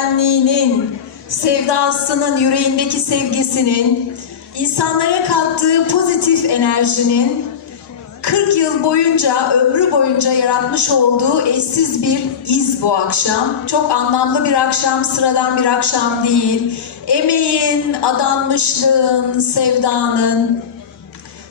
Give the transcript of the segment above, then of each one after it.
içtenliğinin, sevdasının, yüreğindeki sevgisinin, insanlara kattığı pozitif enerjinin 40 yıl boyunca, ömrü boyunca yaratmış olduğu eşsiz bir iz bu akşam. Çok anlamlı bir akşam, sıradan bir akşam değil. Emeğin, adanmışlığın, sevdanın,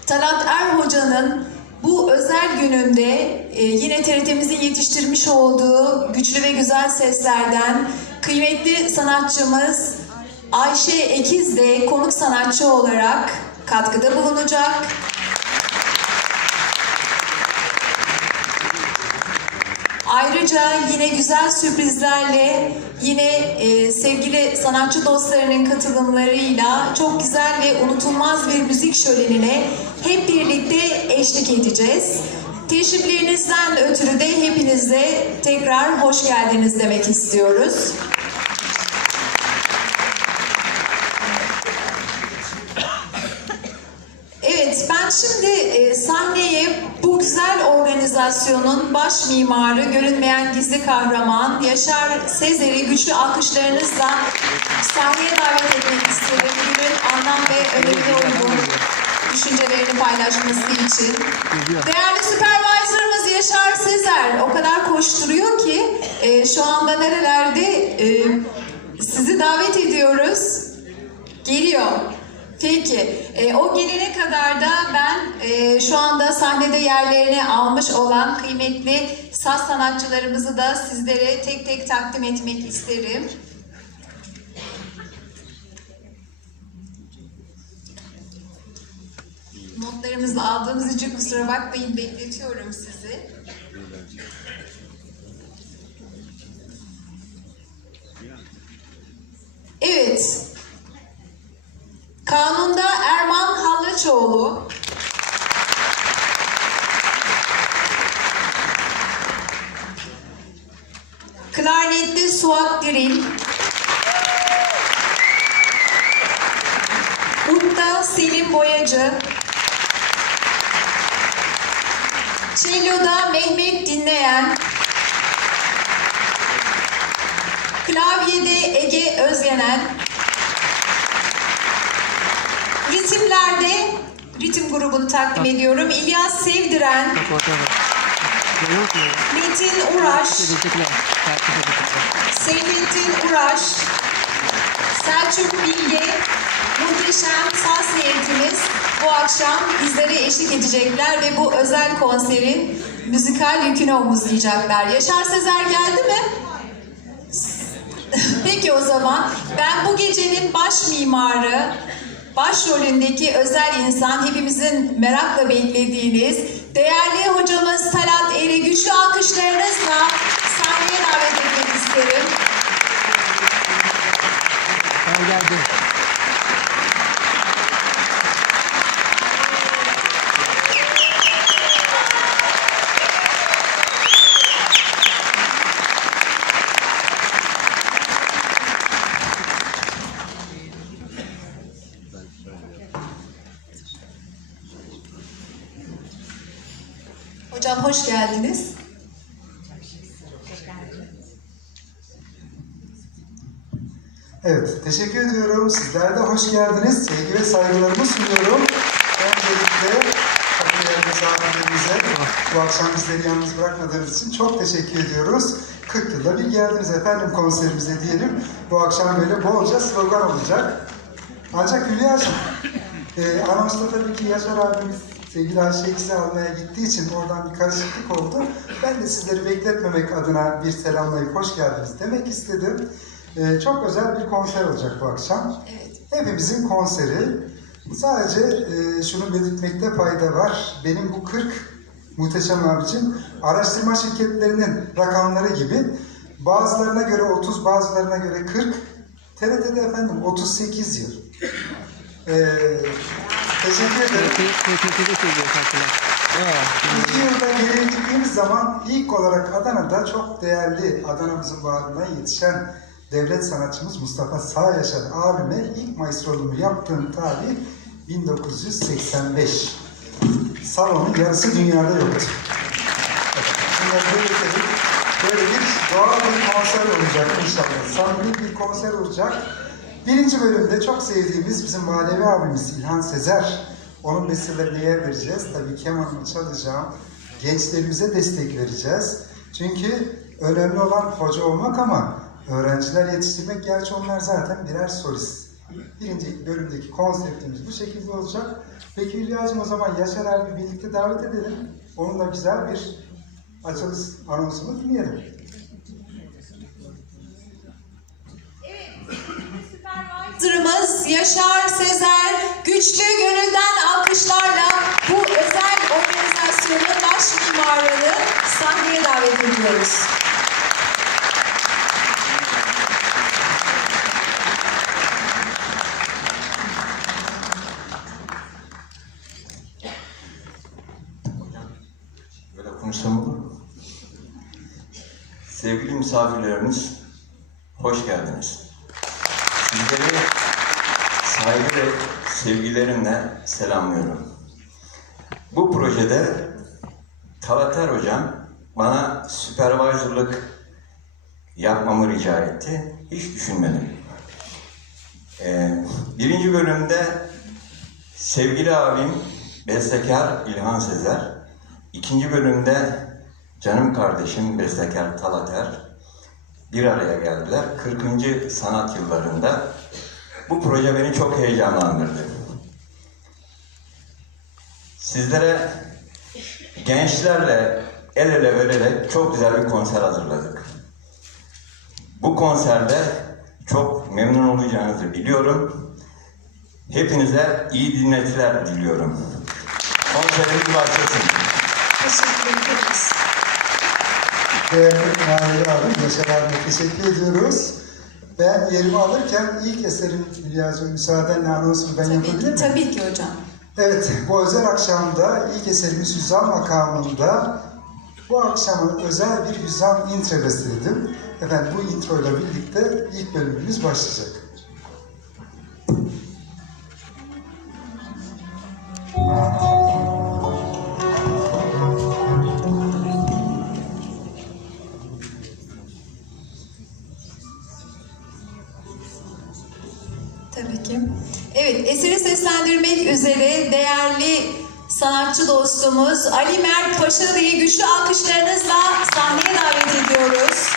Talat Er Hoca'nın bu özel gününde e, yine TRT'mizin yetiştirmiş olduğu güçlü ve güzel seslerden kıymetli sanatçımız Ayşe Ekiz de konuk sanatçı olarak katkıda bulunacak. Ayrıca yine güzel sürprizlerle yine e, sevgili sanatçı dostlarının katılımlarıyla çok güzel ve unutulmaz bir müzik şölenine hep birlikte eşlik edeceğiz. Teşriflerinizden ötürü de hepinize tekrar hoş geldiniz demek istiyoruz. Evet, ben şimdi e, sahneye güzel organizasyonun baş mimarı, görünmeyen gizli kahraman Yaşar Sezer'i güçlü alkışlarınızla sahneye davet etmek isterim. Günün anlam ve önemine uygun düşüncelerini paylaşması için. Değerli supervisor'ımız Yaşar Sezer o kadar koşturuyor ki e, şu anda nerelerde e, sizi davet ediyoruz. Geliyor. Peki. E, o gelene kadar da ben e, şu anda sahnede yerlerini almış olan kıymetli saz sanatçılarımızı da sizlere tek tek takdim etmek isterim. Notlarımızı aldığımız için kusura bakmayın bekletiyorum sizi. Hallaçoğlu. Klarnetli Suat Diril. Utta Selim Boyacı. Cello'da Mehmet Dinleyen. Klavyede Ege Özyenel. Ritimlerde ritim grubunu takdim ediyorum. İlyas Sevdiren? Metin Uraş. Seyfettin Uraş, Selçuk Bilge, muhteşem saz heyetimiz bu akşam bizlere eşlik edecekler ve bu özel konserin müzikal yükünü omuzlayacaklar. Yaşar Sezer geldi mi? Peki o zaman ben bu gecenin baş mimarı, başrolündeki özel insan, hepimizin merakla beklediğiniz değerli hocamız Talat Eri güçlü alkışlarınızla sahneye davet etmek isterim. Ben geldim. Hocam hoş geldiniz. Evet, teşekkür ediyorum. Sizler de hoş geldiniz. Sevgi ve saygılarımı sunuyorum. Öncelikle Kapıya misafirlerimize bu akşam bizleri yalnız bırakmadığınız için çok teşekkür ediyoruz. 40 yılda bir geldiniz efendim konserimize diyelim. Bu akşam böyle bolca slogan olacak. Ancak Hülya'cığım, e, aramızda tabii ki Yaşar abimiz sevgili Ayşe İkisi almaya gittiği için oradan bir karışıklık oldu. Ben de sizleri bekletmemek adına bir selamlayıp hoş geldiniz demek istedim. E, çok özel bir konser olacak bu akşam. Evet. Hepimizin konseri. Sadece e, şunu belirtmekte fayda var. Benim bu 40 muhteşem abicim araştırma şirketlerinin rakamları gibi bazılarına göre 30, bazılarına göre 40. TRT'de efendim 38 yıl. E, teşekkür ederim. Şarkılar. Evet. İki yılda geriye gittiğimiz zaman ilk olarak Adana'da çok değerli Adana'mızın bağrına yetişen devlet sanatçımız Mustafa Sağ Yaşar abime ilk maestroluğumu yaptığım tarih 1985. Salonun yarısı dünyada yoktu. Evet, bunları belirtelim. Böyle bir doğal bir konser olacak inşallah. Samimi bir konser olacak. Birinci bölümde çok sevdiğimiz bizim manevi abimiz İlhan Sezer. Onun bestelerine yer vereceğiz. Tabii kemanını çalacağım. Gençlerimize destek vereceğiz. Çünkü önemli olan hoca olmak ama öğrenciler yetiştirmek. Gerçi onlar zaten birer solist. Birinci bölümdeki konseptimiz bu şekilde olacak. Peki Hülya'cığım o zaman Yaşar abi birlikte davet edelim. Onunla güzel bir açılış anonsunu dinleyelim. Supervisor'ımız Yaşar Sezer güçlü gönülden alkışlarla bu özel organizasyonun baş mimarını sahneye davet ediyoruz. Böyle konuşsam olur mu? Sevgili misafirlerimiz, hoş geldiniz. Sizleri saygı ve sevgilerimle selamlıyorum. Bu projede Talater Hocam bana süpervizörlük yapmamı rica etti. Hiç düşünmedim. Ee, birinci bölümde sevgili abim bestekar İlhan Sezer, İkinci bölümde canım kardeşim bestekar Talater bir araya geldiler. 40. sanat yıllarında. Bu proje beni çok heyecanlandırdı. Sizlere gençlerle el ele vererek çok güzel bir konser hazırladık. Bu konserde çok memnun olacağınızı biliyorum. Hepinize iyi dinletiler diliyorum. Konserimiz başlasın. Teşekkür ederiz. Değerli Nail abi, Yaşar abi teşekkür ediyoruz. Ben yerimi alırken ilk eserim Hülya'cığım müsaadenle anonsunu ben Tabii yapabilir miyim? tabii ki hocam. Evet, bu özel akşamda ilk eserimiz Hüzzam makamında bu akşamın özel bir Hüzzam intro besteledim. Efendim bu intro ile birlikte ilk bölümümüz başlayacak. Üzere değerli sanatçı dostumuz Ali Mert Paşalı'yı güçlü alkışlarınızla sahneye davet ediyoruz.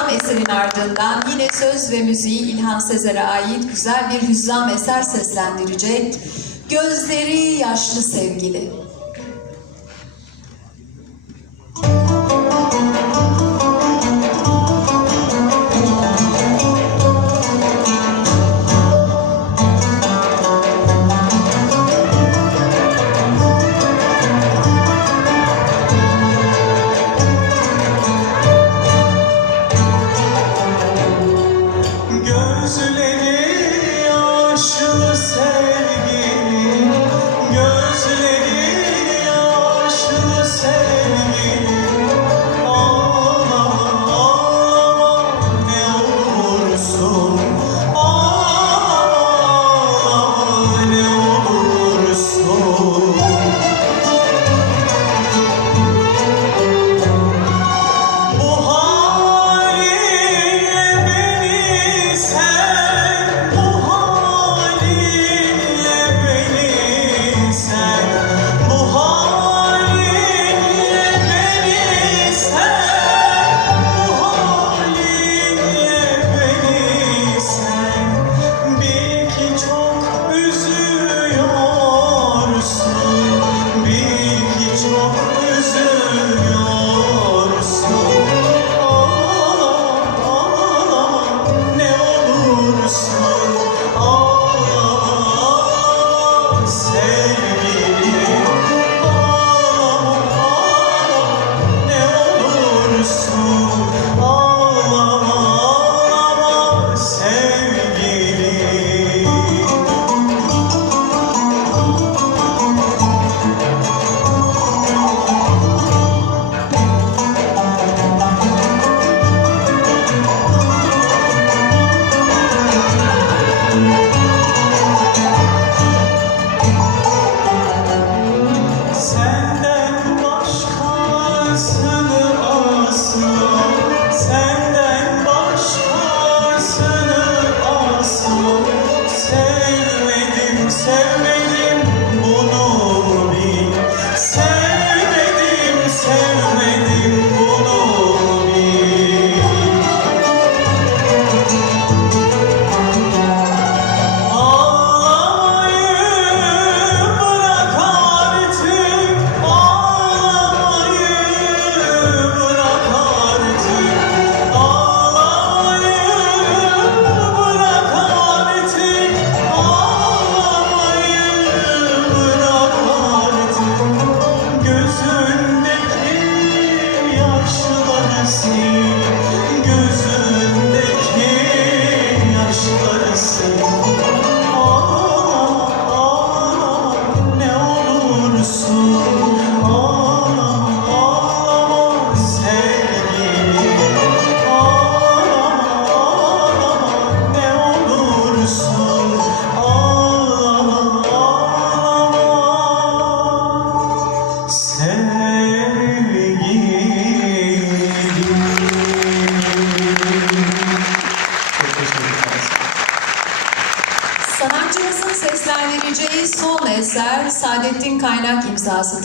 Hüzzam eserin ardından yine söz ve müziği İlhan Sezer'e ait güzel bir hüzzam eser seslendirecek. Gözleri yaşlı sevgili.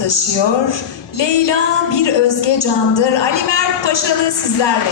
taşıyor. Leyla bir özge candır. Ali Mert Paşalı sizlerle.